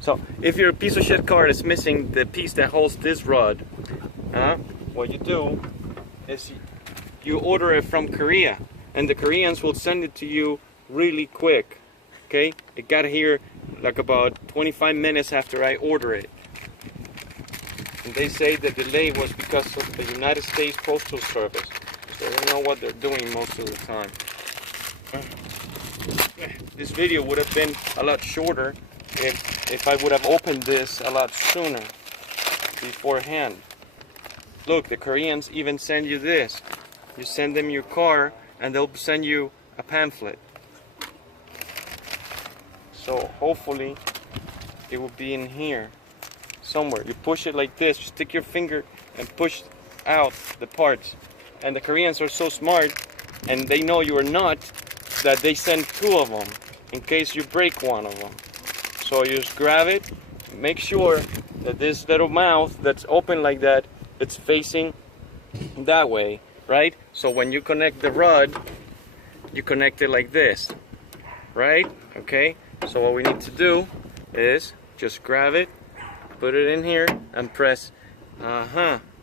So if your piece of shit car is missing the piece that holds this rod, what you do is you order it from Korea, and the Koreans will send it to you really quick. Okay, it got here like about 25 minutes after I order it. And they say the delay was because of the United States Postal Service. So they don't know what they're doing most of the time. This video would have been a lot shorter if I would have opened this a lot sooner beforehand. Look, the Koreans even send you this. You send them your car and they'll send you a pamphlet. So hopefully it will be in here somewhere. You push it like this, you stick your finger and push out the parts. And the Koreans are so smart, and they know you are not, that they send two of them in case you break one of them. So you just grab it, make sure that this little mouth that's open like that, it's facing that way, right? So when you connect the rod, you connect it like this, right? Okay, so what we need to do is just grab it, put it in here, and press.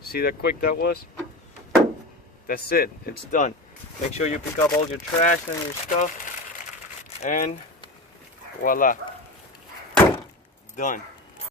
See how quick that was? That's it, it's done. Make sure you pick up all your trash and your stuff, and voila, done.